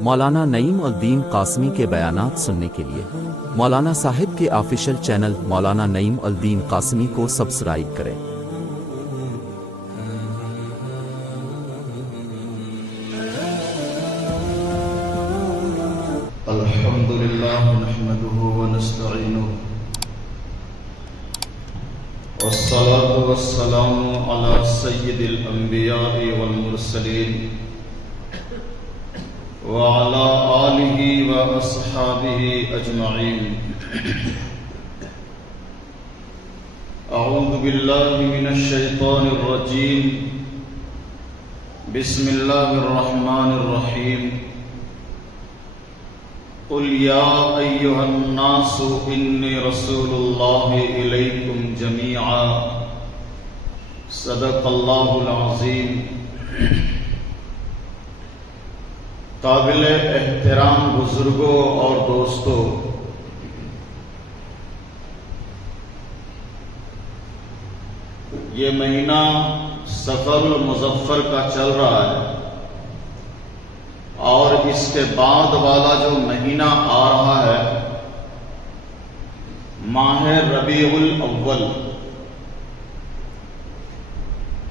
مولانا نعیم الدین قاسمی کے بیانات سننے کے لیے مولانا صاحب کے آفیشیل چینل مولانا نعیم الدین قاسمی کو سبسکرائب کریں۔ الحمد لله نحمده ونستعينه والصلاة والسلام على سيد الأنبياء والمرسلين وعلى آله وأصحابه أجمعين۔ أعوذ بالله من الشيطان الرجيم، بسم الله الرحمن الرحيم۔ قل يا أيها الناس إني رسول الله إليكم جميعا، صدق الله العظيم۔ قابل احترام بزرگوں اور دوستوں، یہ مہینہ سفر المظفر کا چل رہا ہے، اور اس کے بعد والا جو مہینہ آ رہا ہے ماہ ربیع الاول،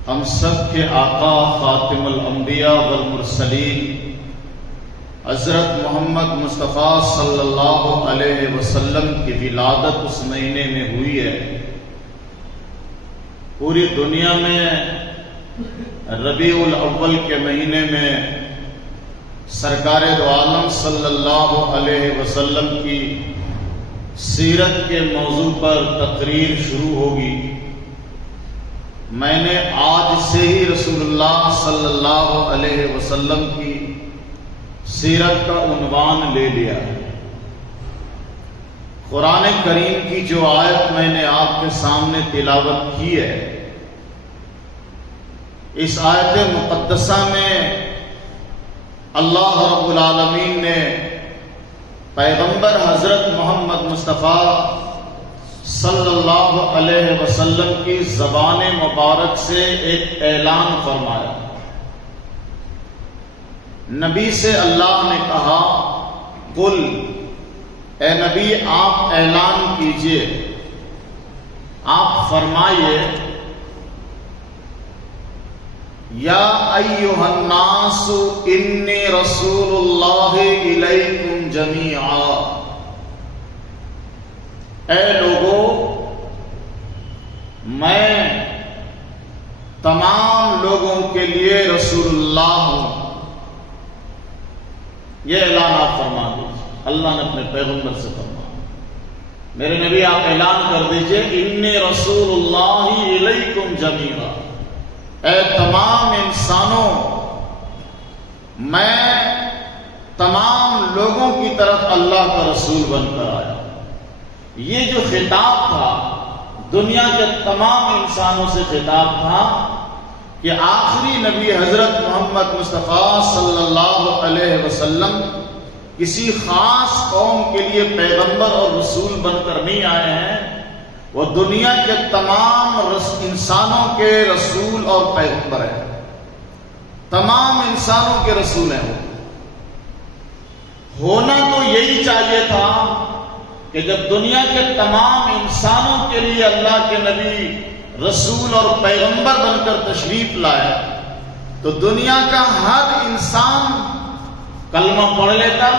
ہم سب کے آقا خاتم الانبیاء والمرسلین حضرت محمد مصطفیٰ صلی اللہ علیہ وسلم کی ولادت اس مہینے میں ہوئی ہے۔ پوری دنیا میں ربیع الاول کے مہینے میں سرکار دو عالم صلی اللہ علیہ وسلم کی سیرت کے موضوع پر تقریر شروع ہوگی۔ میں نے آج سے ہی رسول اللہ صلی اللہ علیہ وسلم کی سیرت کا عنوان لے لیا ہے۔ قرآن کریم کی جو آیت میں نے آپ کے سامنے تلاوت کی ہے، اس آیت مقدسہ میں اللہ رب العالمین نے پیغمبر حضرت محمد مصطفیٰ صلی اللہ علیہ وسلم کی زبان مبارک سے ایک اعلان فرمایا۔ نبی سے اللہ نے کہا، قل، اے نبی آپ اعلان کیجئے، آپ فرمائیے، یا ایھا الناس انی رسول اللہ الیکم جمیعا، اے لوگو، میں تمام لوگوں کے لیے رسول اللہ ہوں۔ یہ اعلان آپ فرما دیجیے، اللہ نے اپنے پیغمبر سے فرمایا، میرے نبی آپ اعلان کر دیجئے، انی رسول اللہ الیکم جمیعا، اے تمام انسانوں، میں تمام لوگوں کی طرف اللہ کا رسول بن کر آیا۔ یہ جو خطاب تھا دنیا کے تمام انسانوں سے خطاب تھا کہ آخری نبی حضرت محمد مصطفیٰ صلی اللہ علیہ وسلم کسی خاص قوم کے لیے پیغمبر اور رسول بن کر نہیں آئے ہیں، وہ دنیا کے تمام انسانوں کے رسول اور پیغمبر ہیں، تمام انسانوں کے رسول ہیں۔ ہونا تو یہی چاہیے تھا کہ جب دنیا کے تمام انسانوں کے لیے اللہ کے نبی رسول اور پیغمبر بن کر تشریف لائے تو دنیا کا ہر انسان کلمہ پڑھ لیتا،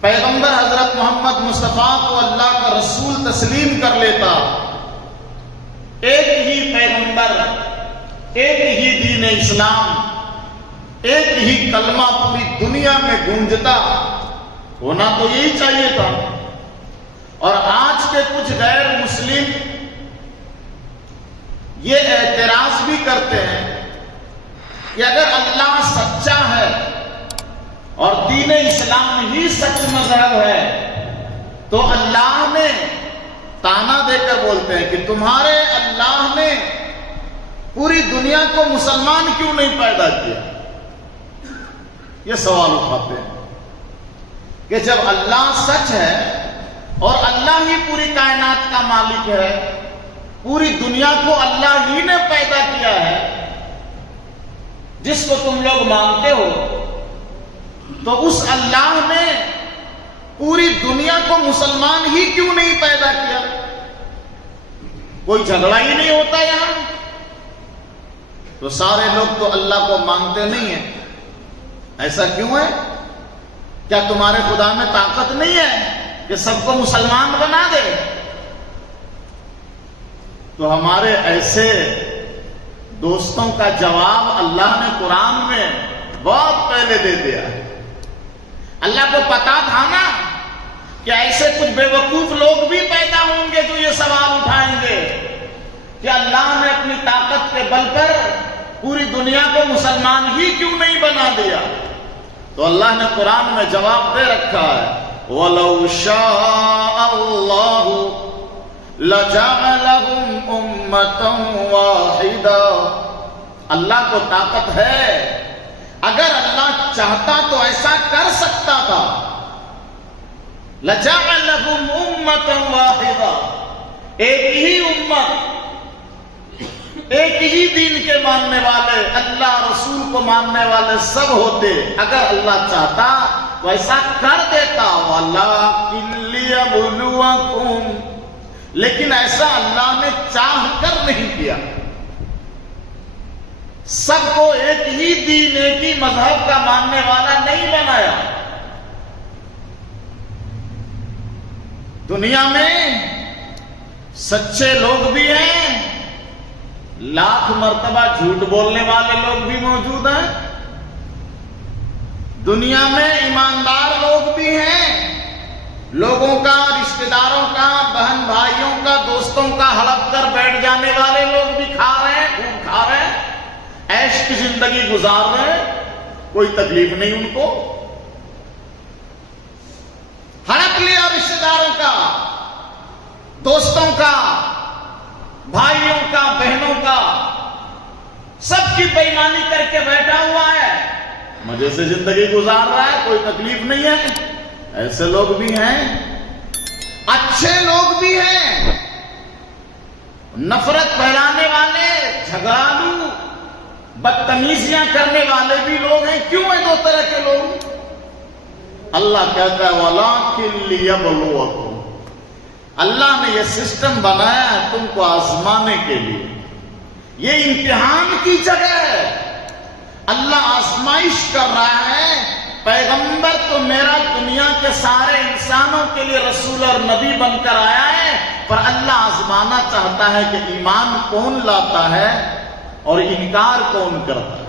پیغمبر حضرت محمد مصطفیٰ کو اللہ کا رسول تسلیم کر لیتا، ایک ہی پیغمبر، ایک ہی دین اسلام، ایک ہی کلمہ پوری دنیا میں گونجتا۔ ہونا تو یہی چاہیے تھا۔ اور آج کے کچھ غیر مسلم یہ اعتراض بھی کرتے ہیں کہ اگر اللہ سچا ہے اور دین اسلام ہی سچ مذہب ہے تو اللہ نے تانا دے کر بولتے ہیں کہ تمہارے اللہ نے پوری دنیا کو مسلمان کیوں نہیں پیدا کیا؟ یہ سوال اٹھاتے ہیں کہ جب اللہ سچ ہے اور اللہ ہی پوری کائنات کا مالک ہے، پوری دنیا کو اللہ ہی نے پیدا کیا ہے، جس کو تم لوگ مانتے ہو، تو اس اللہ نے پوری دنیا کو مسلمان ہی کیوں نہیں پیدا کیا؟ کوئی جھگڑا ہی نہیں ہوتا یہاں؟ تو سارے لوگ تو اللہ کو مانتے نہیں ہیں، ایسا کیوں ہے؟ کیا تمہارے خدا میں طاقت نہیں ہے کہ سب کو مسلمان بنا دے؟ تو ہمارے ایسے دوستوں کا جواب اللہ نے قرآن میں بہت پہلے دے دیا ہے۔ اللہ کو پتا تھا نا کہ ایسے کچھ بے وقوف لوگ بھی پیدا ہوں گے جو یہ سوال اٹھائیں گے کہ اللہ نے اپنی طاقت کے بل پر پوری دنیا کو مسلمان ہی کیوں نہیں بنا دیا؟ تو اللہ نے قرآن میں جواب دے رکھا ہے، وَلَوْ شَاءَ اللَّهُ لَجَعَلَهُمْ أُمَّةً وَاحِدَةً۔ اللہ کو طاقت ہے، اگر اللہ چاہتا تو ایسا کر سکتا تھا۔ لَجَعَلَهُمْ أُمَّةً وَاحِدَةً، ایک ہی امت، ایک ہی دین کے ماننے والے، اللہ رسول کو ماننے والے سب ہوتے۔ اگر اللہ چاہتا تو ایسا کر دیتا، وَلَٰكِن لِّيَبْلُوَكُمْ، لیکن ایسا اللہ نے چاہ کر نہیں کیا۔ سب کو ایک ہی دین، ایک ہی مذہب کا ماننے والا نہیں بنایا۔ دنیا میں سچے لوگ بھی ہیں، لاکھ مرتبہ جھوٹ بولنے والے لوگ بھی موجود ہیں۔ دنیا میں ایماندار لوگ بھی ہیں، لوگوں کا، رشتہ داروں کا، بہن بھائیوں کا، دوستوں کا ہڑپ کر بیٹھ جانے والے لوگ بھی کھا رہے ہیں، خوب کھا رہے ہیں، عیش کی زندگی گزار رہے ہیں، کوئی تکلیف نہیں ان کو۔ ہڑپ لیا رشتہ داروں کا، دوستوں کا، بھائیوں کا، بہنوں کا، سب کی بےایمانی کر کے بیٹھا ہوا ہے، مزے سے زندگی گزار رہا ہے، کوئی تکلیف نہیں ہے۔ ایسے لوگ بھی ہیں، اچھے لوگ بھی ہیں، نفرت پھیلانے والے، جھگڑالو، بدتمیزیاں کرنے والے بھی لوگ ہیں۔ کیوں ہیں دو طرح کے لوگ؟ اللہ کہتا ہے وَلَٰكِن لِّيَبْلُوَكُمْ، اللہ نے یہ سسٹم بنایا ہے تم کو آزمانے کے لیے، یہ امتحان کی جگہ ہے۔ اللہ آزمائش کر رہا ہے، پیغمبر تو میرا دنیا کے سارے انسانوں کے لیے رسول اور نبی بن کر آیا ہے، پر اللہ آزمانا چاہتا ہے کہ ایمان کون لاتا ہے اور انکار کون کرتا ہے۔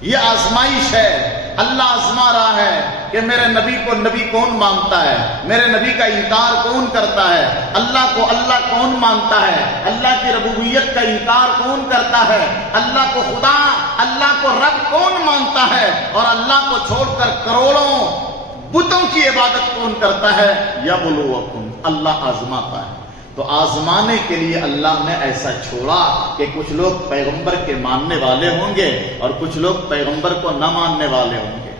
یہ آزمائش ہے، اللہ آزما رہا ہے کہ میرے نبی کو نبی کون مانتا ہے، میرے نبی کا انکار کون کرتا ہے، اللہ کو اللہ کون مانتا ہے، اللہ کی ربوبیت کا انکار کون کرتا ہے، اللہ کو خدا، اللہ کو رب کون مانتا ہے، اور اللہ کو چھوڑ کر کروڑوں بتوں کی عبادت کون کرتا ہے۔ یبلوکم، اللہ آزماتا ہے۔ تو آزمانے کے لیے اللہ نے ایسا چھوڑا کہ کچھ لوگ پیغمبر کے ماننے والے ہوں گے اور کچھ لوگ پیغمبر کو نہ ماننے والے ہوں گے۔